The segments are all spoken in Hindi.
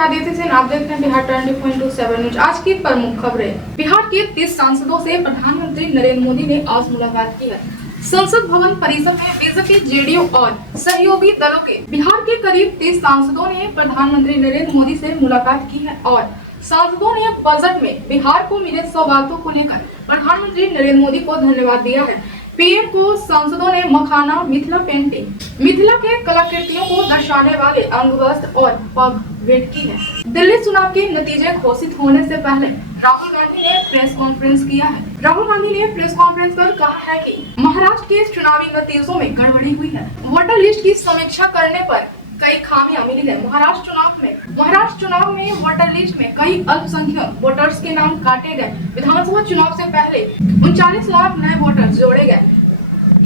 आदित्य सेन, आप देख रहे हैं बिहार 24/7 न्यूज। आज की प्रमुख खबरें। बिहार के 30 सांसदों से प्रधानमंत्री नरेंद्र मोदी ने आज मुलाकात की है। संसद भवन परिसर में बीजेपी, जेडीयू और सहयोगी दलों के बिहार के करीब 30 सांसदों ने प्रधानमंत्री नरेंद्र मोदी से मुलाकात की है और सांसदों ने बजट में बिहार को मिले सौगातों को लेकर प्रधानमंत्री नरेंद्र मोदी को धन्यवाद दिया है। पीएम को सांसदों ने मखाना, मिथिला पेंटिंग, मिथिला के कलाकृतियों को दर्शाने वाले अंगवस्त्र और पग भेंट की है। दिल्ली चुनाव के नतीजे घोषित होने से पहले राहुल गांधी ने प्रेस कॉन्फ्रेंस किया है। राहुल गांधी ने प्रेस कॉन्फ्रेंस कर कहा है कि महाराष्ट्र के चुनावी नतीजों में गड़बड़ी हुई है। वोटर लिस्ट की समीक्षा करने पर कई खामियां मिली है। महाराष्ट्र चुनाव में वोटर लिस्ट में कई अल्पसंख्यक वोटर्स के नाम काटे गए। विधानसभा चुनाव से पहले 39 लाख नए वोटर्स जोड़े गए।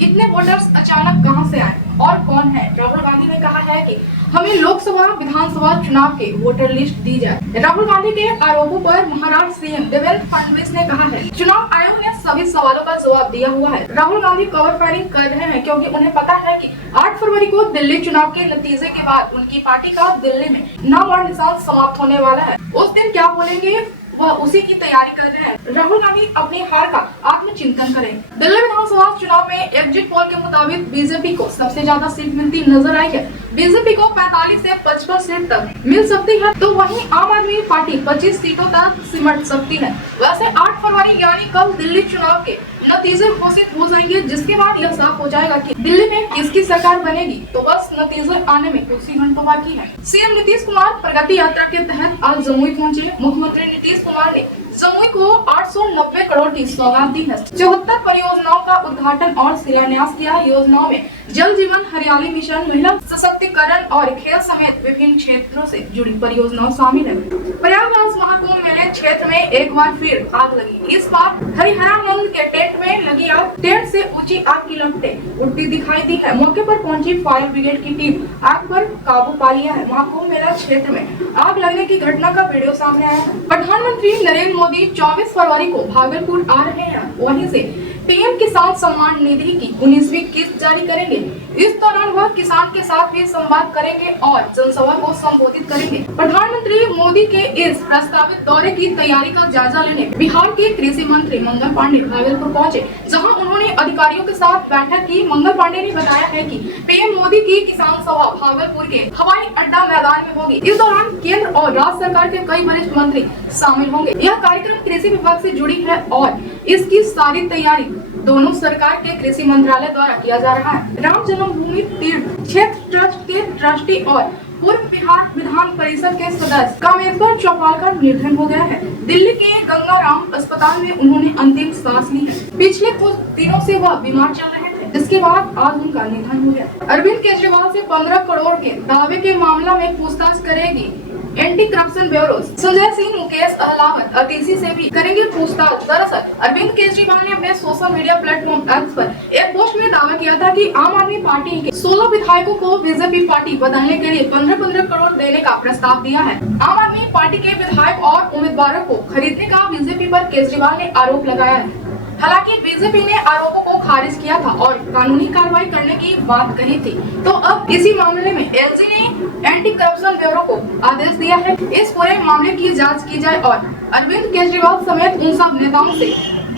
इतने वोटर्स अचानक कहां से आए और कौन है? राहुल गांधी ने कहा है कि हमें लोकसभा, विधानसभा चुनाव के वोटर लिस्ट दी जाए। राहुल गांधी के आरोपों पर महाराष्ट्र सीएम देवेंद्र फडणवीस ने कहा है, चुनाव आयोग ने सभी सवालों का जवाब दिया हुआ है। राहुल गांधी कवर फायरिंग कर रहे हैं क्योंकि उन्हें पता है कि 8 फरवरी को दिल्ली चुनाव के नतीजे के बाद उनकी पार्टी का दिल्ली में नाम और निशान समाप्त होने वाला है। उस दिन क्या बोलेंगे वह उसी की तैयारी कर रहे हैं। राहुल गांधी अपनी हार का आत्मचिंतन करें। दिल्ली विधानसभा चुनाव में एग्जिट पोल के मुताबिक बीजेपी को सबसे ज्यादा सीट मिलती नजर आई है। बीजेपी को 45 से 55 सीट तक मिल सकती है, तो वहीं आम आदमी पार्टी 25 सीटों तक सिमट सकती है। वैसे 8 फरवरी यानी कल दिल्ली चुनाव के नतीजे घोषित हो जाएंगे, जिसके बाद यह साफ हो जाएगा कि दिल्ली में किसकी सरकार बनेगी। तो बस नतीजे आने में कुछ ही घंटों बाकी है। सीएम नीतीश कुमार प्रगति यात्रा के तहत आज जमुई पहुंचे। मुख्यमंत्री नीतीश कुमार ने जमुई को 890 करोड़ की सौगात दी है। 74 परियोजनाओं का उद्घाटन और शिलान्यास किया। योजनाओं में जल जीवन, हरियाली मिशन, महिला सशक्तिकरण और खेल समेत विभिन्न क्षेत्रों से जुड़ी परियोजनाएं शामिल है। प्रयागराज महाकुंभ मेले क्षेत्र में एक बार फिर आग लगी। इस बार हरिहरानंद के टेंट में लगी आग, टेंट से ऊंची आग की लपटें उठती दिखाई दी है। मौके पर पहुंची फायर ब्रिगेड की टीम आग पर काबू पा लिया है। महाकुंभ मेला क्षेत्र में आग लगने की घटना का वीडियो सामने आया है। प्रधानमंत्री नरेंद्र मोदी 24 फरवरी को भागलपुर आ रहे हैं। वहीं से पीएम किसान सम्मान निधि की 19वीं किस्त जारी करेंगे। इस दौरान वह किसान के साथ भी संवाद करेंगे और जनसभा को संबोधित करेंगे। प्रधानमंत्री मोदी के इस प्रस्तावित दौरे की तैयारी का जायजा लेने बिहार के कृषि मंत्री मंगल पांडे भागलपुर पहुंचे, जहां उन्होंने अधिकारियों के साथ बैठक की। मंगल पांडे ने बताया है कि पीएम मोदी की किसान सभा भागलपुर के हवाई अड्डा मैदान में होगी। इस दौरान केंद्र और राज्य सरकार के कई वरिष्ठ मंत्री शामिल होंगे। यह कार्यक्रम कृषि विभाग से जुड़ी है और इसकी सारी तैयारी दोनों सरकार के कृषि मंत्रालय द्वारा किया जा रहा है। राम जन्मभूमि तीर्थ क्षेत्र ट्रस्ट के ट्रस्टी और पूर्व बिहार विधान परिषद के सदस्य कामेश्वर चौपाल का निधन हो गया है। दिल्ली के गंगाराम अस्पताल में उन्होंने अंतिम सांस ली है। पिछले कुछ दिनों से वह बीमार चल रहे थे, इसके बाद आज उनका निधन हो गया। अरविंद केजरीवाल से 15 करोड़ के दावे के मामला में पूछताछ करेगी anti corruption bureau. Sanjay Singh, Mukesh Ahlawat, Atishi से भी करेंगे पूछताछ। दरअसल अरविंद केजरीवाल ने अपने सोशल मीडिया प्लेटफॉर्म एक्स पर एक पोस्ट में दावा किया था कि आम आदमी पार्टी के 16 विधायकों को बीजेपी पार्टी बदलने के लिए 15-15 करोड़ देने का प्रस्ताव दिया है। आम आदमी पार्टी के विधायक और उम्मीदवारों को खरीदने का बीजेपी पर केजरीवाल ने आरोप लगाया है। हालांकि बीजेपी ने आरोपों को खारिज किया था और कानूनी कार्रवाई करने की बात कही थी। तो अब इसी मामले में एलजी ने एंटी करप्शन ब्यूरो को आदेश दिया है इस पूरे मामले की जांच की जाए और अरविंद केजरीवाल समेत उन सब नेताओं से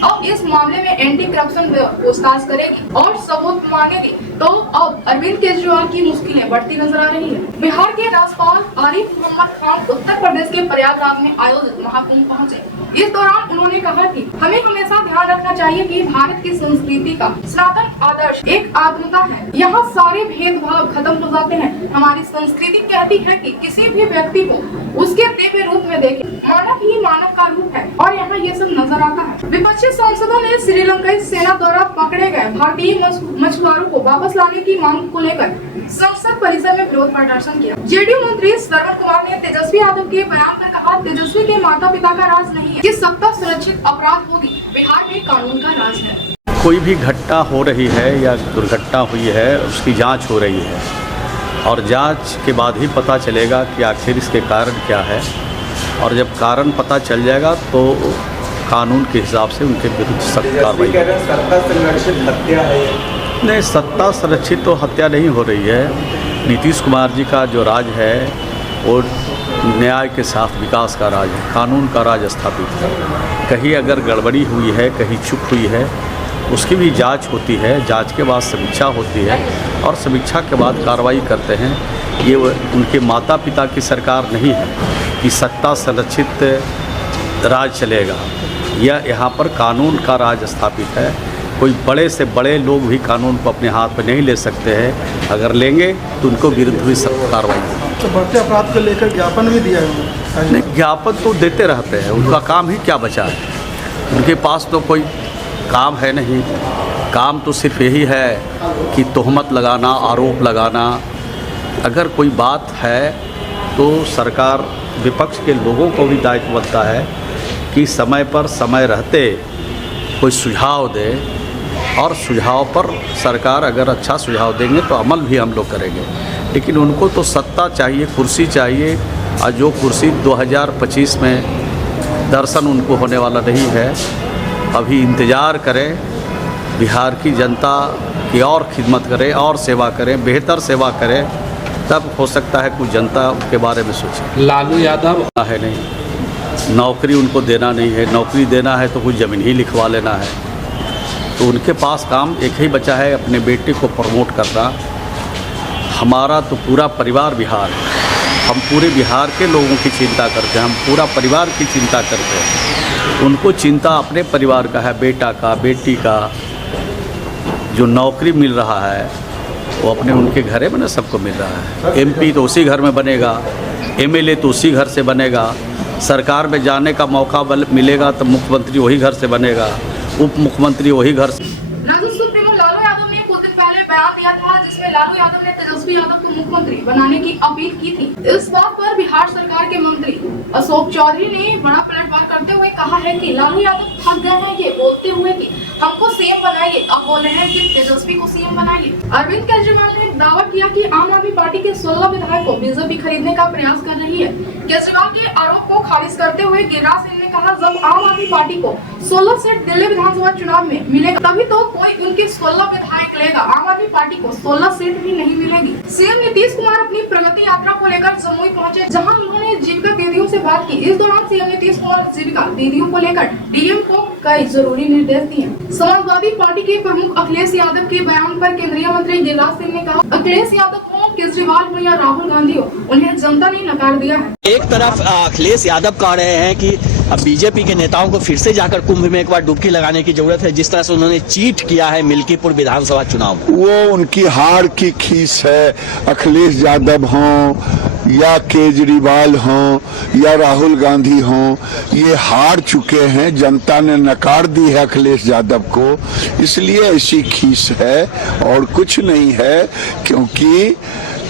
अब इस मामले में एंटी करप्शन पूछताछ करेगी और सबूत मांगेगी। तो अब अरविंद केजरीवाल की मुश्किलें बढ़ती नजर आ रही है। बिहार के राज्यपाल आरिफ मोहम्मद खान उत्तर प्रदेश के प्रयागराज में आयोजित महाकुंभ पहुंचे। इस दौरान उन्होंने कहा कि हमें हमेशा ध्यान रखना चाहिए कि भारत की संस्कृति का सनातन आदर्श एक आत्मता है। यहाँ सारे भेदभाव खत्म हो जाते हैं। हमारी संस्कृति कहती है कि किसी भी व्यक्ति को उसके दिव्य रूप में देखें। मानव ही मानव का रूप है और यहाँ ये सब नजर आता है। विपक्षी सांसदों ने श्रीलंकाई सेना द्वारा पकड़े गए भारतीय मछुआरों को वापस लाने की मांग को लेकर संसद परिसर में विरोध प्रदर्शन किया। जेडीयू मंत्री श्रवण कुमार ने तेजस्वी यादव के बयान पर कहा, तेजस्वी के माता पिता का राज नहीं है, कि सत्ता सुरक्षित अपराध होगी। बिहार में कानून का राज है। कोई भी घटना हो रही है या दुर्घटना हुई है, उसकी जांच हो रही है और जांच के बाद ही पता चलेगा कि आखिर इसके कारण क्या है। और जब कारण पता चल जाएगा तो कानून के हिसाब से उनके विरुद्ध सख्त कार्रवाई। सत्ता संरक्षित हत्या है? नहीं, सत्ता संरक्षित तो हत्या नहीं हो रही है। नीतीश कुमार जी का जो राज है वो न्याय के साथ विकास का राज है, कानून का राज स्थापित है। कहीं अगर गड़बड़ी हुई है, कहीं चूक हुई है, उसकी भी जांच होती है। जांच के बाद समीक्षा होती है और समीक्षा के बाद कार्रवाई करते हैं। ये उनके माता पिता की सरकार नहीं है कि सत्ता संरक्षित राज चलेगा। यह यहाँ पर कानून का राज स्थापित है। कोई बड़े से बड़े लोग भी कानून को अपने हाथ में नहीं ले सकते हैं। अगर लेंगे तो उनको विरुद्ध भी सख्त कार्रवाई होगी। तो बढ़ते अपराध को लेकर ज्ञापन भी दिया है? नहीं, ज्ञापन तो देते रहते हैं। उनका काम ही क्या बचा है? उनके पास तो कोई काम है नहीं। काम तो सिर्फ यही है कि तोहमत लगाना, आरोप लगाना। अगर कोई बात है तो सरकार, विपक्ष के लोगों को भी दायित्व बनता है कि समय पर, समय रहते कोई सुझाव दे, और सुझाव पर सरकार अगर अच्छा सुझाव देंगे तो अमल भी हम लोग करेंगे। लेकिन उनको तो सत्ता चाहिए, कुर्सी चाहिए, और जो कुर्सी 2025 में दर्शन उनको होने वाला नहीं है। अभी इंतज़ार करें, बिहार की जनता की और खिदमत करें और सेवा करें, बेहतर सेवा करें, तब हो सकता है कुछ जनता के बारे में सोचे। लालू यादव है नहीं, नौकरी उनको देना नहीं है। नौकरी देना है तो कुछ ज़मीन ही लिखवा लेना है। तो उनके पास काम एक ही बचा है, अपने बेटे को प्रमोट करना। हमारा तो पूरा परिवार बिहार है। हम पूरे बिहार के लोगों की चिंता करते हैं, हम पूरा परिवार की चिंता करते हैं। उनको चिंता अपने परिवार का है, बेटा का, बेटी का। जो नौकरी मिल रहा है वो अपने उनके घरे में ना सबको मिल रहा है। एमपी तो उसी घर में बनेगा, एमएलए तो उसी घर से बनेगा। सरकार में जाने का मौका मिलेगा तो मुख्यमंत्री वही घर से बनेगा, उप मुख्यमंत्री वही घर से। राजद सुप्रीमो लालू यादव ने कुछ दिन पहले बयान दिया था जिसमें लालू यादव ने तेजस्वी यादव को मुख्यमंत्री बनाने की अपील की थी। इस बात पर बिहार सरकार के मंत्री अशोक चौधरी ने बड़ा पलटवार करते हुए कहा है कि लालू यादव थक गए हैं ये बोलते हुए कि हमको सीएम बनाइए, अब बोल रहे हैं कि तेजस्वी को सीएम बनाइए। अरविंद केजरीवाल ने दावा किया कि आम आदमी पार्टी के 16 विधायकों बीजेपी खरीदने का प्रयास कर रही है। केजरीवाल के आरोप को खारिज करते हुए गिरिराज सिंह ने कहा, जब आम आदमी पार्टी को 16 सीट दिल्ली विधानसभा चुनाव में मिलेगा तभी तो कोई उनके 16 विधायक लेगा। आम आदमी पार्टी को 16 सीट भी नहीं मिलेगी। सीएम नीतीश कुमार अपनी प्रगति यात्रा को लेकर जमुई पहुंचे, जहां उन्होंने जीविका दीदियों से बात की। इस दौरान सीएम नीतीश कुमार जीविका दीदियों को लेकर डीएम को कई जरूरी निर्देश दिए। समाजवादी पार्टी के प्रमुख अखिलेश यादव के बयान पर केंद्रीय मंत्री गिरिराज सिंह ने कहा, अखिलेश यादव हो, केजरीवाल हो या राहुल गांधी हो, उन्हें जनता ने नकार दिया है। एक तरफ अखिलेश यादव कह रहे हैं कि अब बीजेपी के नेताओं को फिर से जाकर कुंभ में एक बार डुबकी लगाने की जरूरत है, जिस तरह से उन्होंने चीट किया है मिल्कीपुर विधानसभा चुनाव में। वो उनकी हार की खीस है। अखिलेश यादव हों या केजरीवाल हों या राहुल गांधी हों, ये हार चुके हैं। जनता ने नकार दी है अखिलेश यादव को, इसलिए ऐसी खीस है और कुछ नहीं है। क्योंकि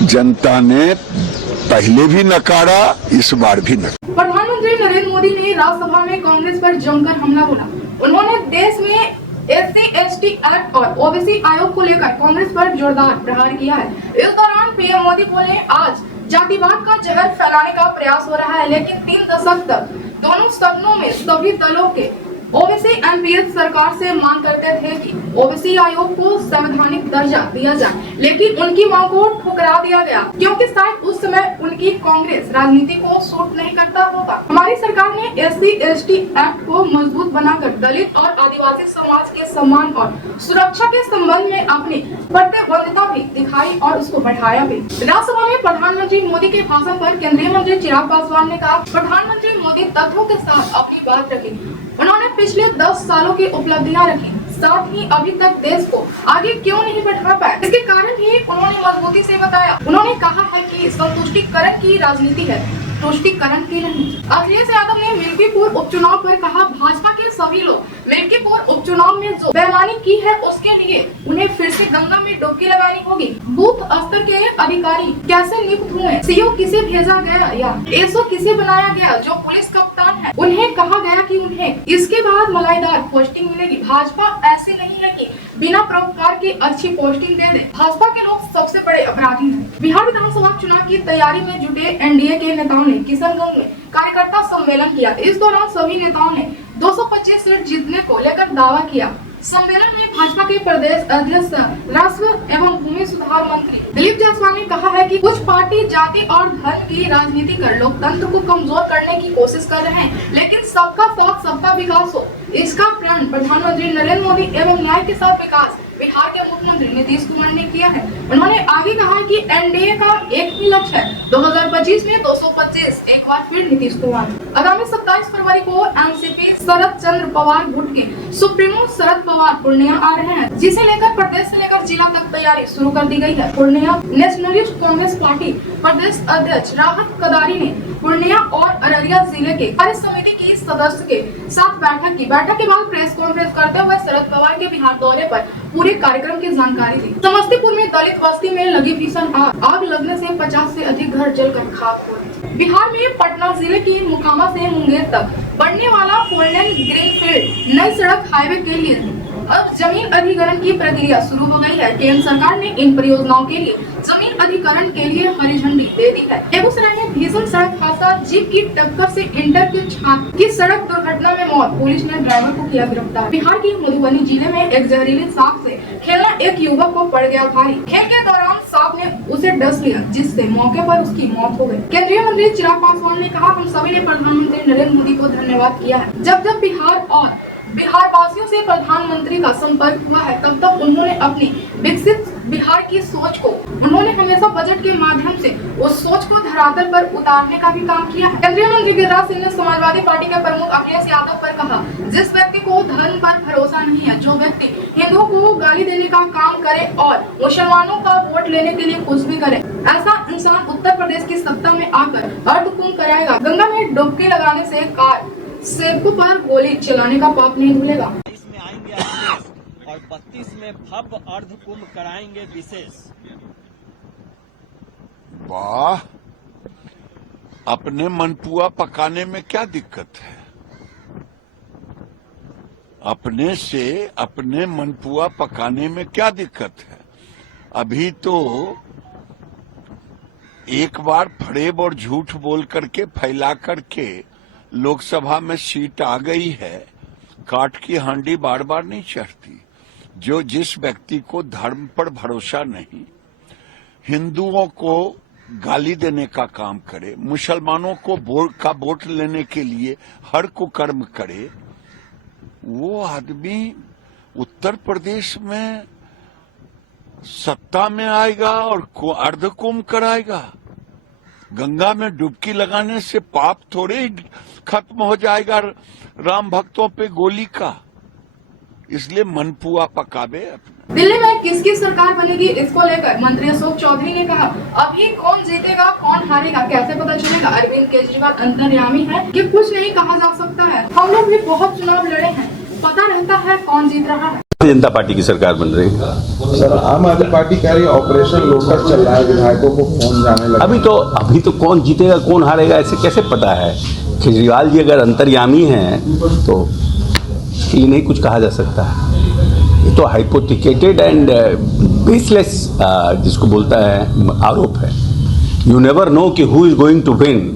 जनता ने पहले भी नकारा, इस बार भी नकारा। प्रधानमंत्री नरेंद्र मोदी ने राज्यसभा में कांग्रेस पर जमकर हमला बोला। उन्होंने देश में SC/ST एक्ट और ओबीसी आयोग को लेकर कांग्रेस पर जोरदार प्रहार किया है। इस दौरान पीएम मोदी बोले, आज जातिवाद का जहर फैलाने का प्रयास हो रहा है, लेकिन 3 दशक तक दोनों सदनों में सभी दलों के ओबीसी एमपीएस सरकार से मांग करते थे कि ओबीसी आयोग को संवैधानिक दर्जा दिया जाए, लेकिन उनकी मांग को ठुकरा दिया गया क्योंकि शायद उस समय उनकी कांग्रेस राजनीति को सूट नहीं करता होगा। हमारी सरकार ने SC/ST एक्ट को मजबूत बनाकर दलित और आदिवासी समाज के सम्मान और सुरक्षा के संबंध में अपनी प्रतिबद्धता भी दिखाई और उसको बढ़ाया भी। राज्यसभा में प्रधानमंत्री मोदी के भाषण पर केंद्रीय मंत्री चिराग पासवान ने कहा, प्रधानमंत्री मोदी तथ्यों के साथ अपनी बात रखी। उन्होंने पिछले 10 सालों की उपलब्धियां रखी, साथ ही अभी तक देश को आगे क्यों नहीं बढ़ा पाए, इसके कारण ही उन्होंने मजबूती से बताया। उन्होंने कहा है कि संतुष्टिकरण की राजनीति है, तुष्टिकरण की नहीं। अखिलेश यादव ने मिल्कीपुर उपचुनाव पर कहा, भाजपा के सभी लोग मिल्कीपुर उपचुनाव में जो बेईमानी की है उसके लिए उन्हें फिर से गंगा में डुबकी लगानी होगी। बूथ स्तर के अधिकारी कैसे नियुक्त हुए, सीओ किसे भेजा गया या एसओ किसे बनाया गया, जो पुलिस कप्तान है उन्हें कहा गया कि उन्हें इसके बाद मलाईदार पोस्टिंग मिलेगी। भाजपा ऐसे नहीं है कि बिना परोपकार की अच्छी पोस्टिंग दे दे। भाजपा के लोग सबसे बड़े अपराधी हैं। बिहार विधानसभा चुनाव की तैयारी में जुटे एनडीए के नेताओं ने किशनगंज में कार्यकर्ता सम्मेलन किया। इस दौरान सभी नेताओं ने 225 सीट जीतने को लेकर दावा किया। सम्मेलन में भाजपा के प्रदेश अध्यक्ष राष्ट्र एवं भूमि सुधार मंत्री दिलीप जायसवाल ने कहा है कि कुछ पार्टी जाति और धर्म की राजनीति कर लोकतंत्र को कमजोर करने की कोशिश कर रहे हैं, लेकिन सबका साथ सबका विकास हो, इसका प्रण प्रधानमंत्री नरेंद्र मोदी एवं न्याय के साथ विकास बिहार के मुख्यमंत्री नीतीश कुमार ने किया है। उन्होंने आगे कहा कि एनडीए का एक ही लक्ष्य है, 2025 में 225, एक बार फिर नीतीश कुमार। आगामी 27 फरवरी को एनसीपी शरद चंद्र पवार गुट के सुप्रीमो शरद पवार पूर्णिया आ रहे हैं, जिसे लेकर प्रदेश से लेकर जिला तक तैयारी शुरू कर दी गई है। पूर्णिया नेशनलिस्ट कांग्रेस पार्टी प्रदेश अध्यक्ष राहत कदारी ने पूर्णिया और अररिया जिले के कार्य समिति की सदस्य के साथ बैठक की। बैठक के बाद प्रेस कॉन्फ्रेंस करते हुए शरद पवार के बिहार दौरे पर पूरे कार्यक्रम की जानकारी दी। समस्तीपुर में दलित बस्ती में लगी भीषण आग लगने से 50 से अधिक घर जलकर खाक हो गए। बिहार में पटना जिले की मोकामा से मुंगेर तक बनने वाला 4 लेन ग्रीनफील्ड नई सड़क हाईवे के लिए अब जमीन अधिग्रहण की प्रक्रिया शुरू हो गई है। केंद्र सरकार ने इन परियोजनाओं के लिए जमीन अधिग्रहण के लिए हरी झंडी दे दी है। बेगूसराय में भीषण सड़क हादसा, जीप की टक्कर से इंटर के छात्र की सड़क दुर्घटना में मौत, पुलिस ने ड्राइवर को किया गिरफ्तार। बिहार के मधुबनी जिले में एक जहरीले सांप से खेलना एक युवक को पड़ गया भारी। खेल के दौरान सांप ने उसे डस लिया, जिससे मौके पर उसकी मौत हो गई। केंद्रीय मंत्री चिराग पासवान ने कहा, हम सभी ने प्रधानमंत्री नरेंद्र मोदी को धन्यवाद किया है। जब बिहार और बिहार वासियों से प्रधानमंत्री का संपर्क हुआ है, तब तक उन्होंने अपनी विकसित बिहार की सोच को उन्होंने हमेशा बजट के माध्यम से उस सोच को धरातल पर उतारने का भी काम किया है। केंद्रीय मंत्री गिरिराज सिंह ने समाजवादी पार्टी के प्रमुख अखिलेश यादव पर कहा, जिस व्यक्ति को धर्म पर भरोसा नहीं है, जो व्यक्ति हिंदुओं को गाली देने का काम करे और मुसलमानों का वोट लेने के लिए कुछ भी करे, ऐसा इंसान उत्तर प्रदेश की सत्ता में आकर अर्धकुंभ कराएगा। गंगा में डुबकी लगाने से कार सेवकों पर गोली चलाने का पाप नहीं भूलेगा। इसमें आएंगे अखिलेश और 32 में भव्य अर्धकुंभ कराएंगे विशेष। वाह, अपने मनपुआ पकाने में क्या दिक्कत है? अपने से अपने मनपुआ पकाने में क्या दिक्कत है? अभी तो एक बार फरेब और झूठ बोल करके फैला करके लोकसभा में सीट आ गई है, काट की हांडी बार बार नहीं चढ़ती। जो जिस व्यक्ति को धर्म पर भरोसा नहीं, हिंदुओं को गाली देने का काम करे, मुसलमानों को वोट लेने के लिए हर कुकर्म करे, वो आदमी उत्तर प्रदेश में सत्ता में आएगा और अर्धकुंभ कराएगा। गंगा में डुबकी लगाने से पाप थोड़े ही खत्म हो जाएगा राम भक्तों पे गोली का। इसलिए मनपुआ पकावे अपना। दिल्ली में किसकी सरकार बनेगी, इसको लेकर मंत्री अशोक चौधरी ने कहा, अभी कौन जीतेगा कौन हारेगा कैसे पता चलेगा? अरविंद केजरीवाल अंतर्यामी है कि कुछ नहीं कहा जा सकता है। हम लोग भी बहुत चुनाव लड़े हैं, पता रहता है कौन जीत रहा है। जनता पार्टी की सरकार बन रही है। सर, आम आदमी पार्टी कह रही है ऑपरेशन लोटस चल रहा है, विधायकों को फोन जाने लगा। अभी तो कौन जीतेगा कौन हारेगा ऐसे कैसे पता है? केजरीवाल जी अगर अंतर्यामी हैं तो इसके लिए नहीं कुछ कहा जा सकता है। ये तो हाइपोथिकेटेड एंड बेसलेस जिसको बोलता है आरोप है। यू नेवर नो कि who is going to win.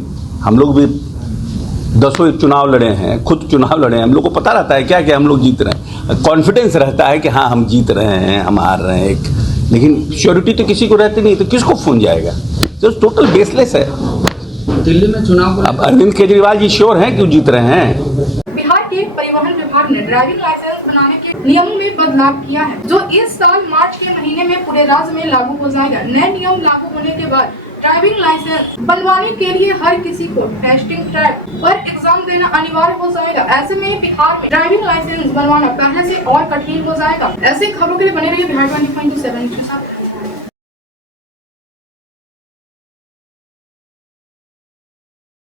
हम लोग भी 10 चुनाव लड़े हैं, खुद चुनाव लड़े हैं, हम लोग को पता रहता है क्या क्या हम लोग जीत रहे हैं। कॉन्फिडेंस रहता है कि हाँ हम जीत रहे हैं, हम हार रहे हैं, लेकिन श्योरिटी तो किसी को रहती नहीं, तो किसको फोन जाएगा? जो टोटल बेसलेस है। दिल्ली में चुनाव अब अरविंद केजरीवाल जी श्योर हैं क्यों जीत रहे हैं? बिहार के परिवहन विभाग ने ड्राइविंग लाइसेंस बनाने के नियमों में बदलाव किया है, जो इस साल मार्च के महीने में पूरे राज्य में लागू हो जाएगा। नए नियम लागू होने के बाद ड्राइविंग लाइसेंस बनवाने के लिए हर किसी को टेस्टिंग ट्रैक पर एग्जाम देना अनिवार्य हो जाएगा। ऐसे में बिहार में ड्राइविंग लाइसेंस बनवाना पहले से और कठिन हो जाएगा। ऐसे खबरों के लिए बने रहिए बिहार 24/7 के साथ।